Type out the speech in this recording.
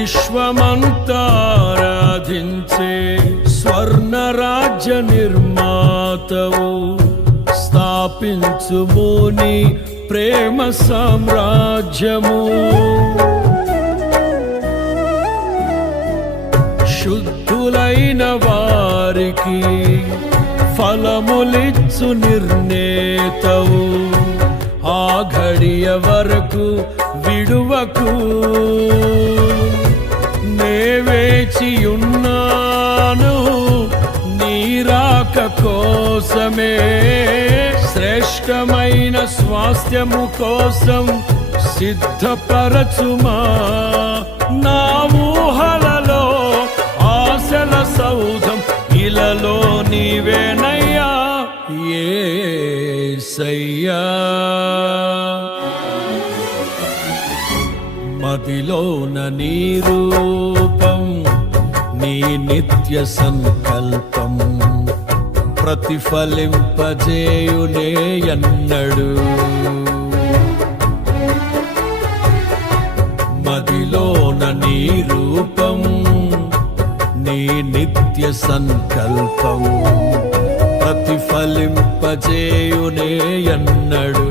విశ్వమంతారాధించే స్వర్ణ రాజ్య నిర్మాతవు, స్థాపించుము నీ ప్రేమ సామ్రాజ్యము. శుద్ధులైన వారికి ఫలములిచ్చు నిర్ణేతవు, ఆ ఘడియ వరకు విడువకు. నే వేచియున్నాను నీ రాక కోసమే, శ్రేష్టమైన స్వాస్థ్యము కోసం సిద్ధపరచుమా. నా ఊహలలో ఆశల సౌధం ఇలలో నీవేనయ్యా యేసయ్యా. మదిలోన నీ రూపం, నీ నిత్య సంకల్పం ప్రతిఫలింపజేయునే ఎన్నడు. మదిలోన నీ రూపం, నీ నిత్య సంకల్పం ప్రతిఫలింపజేయునే ఎన్నడు.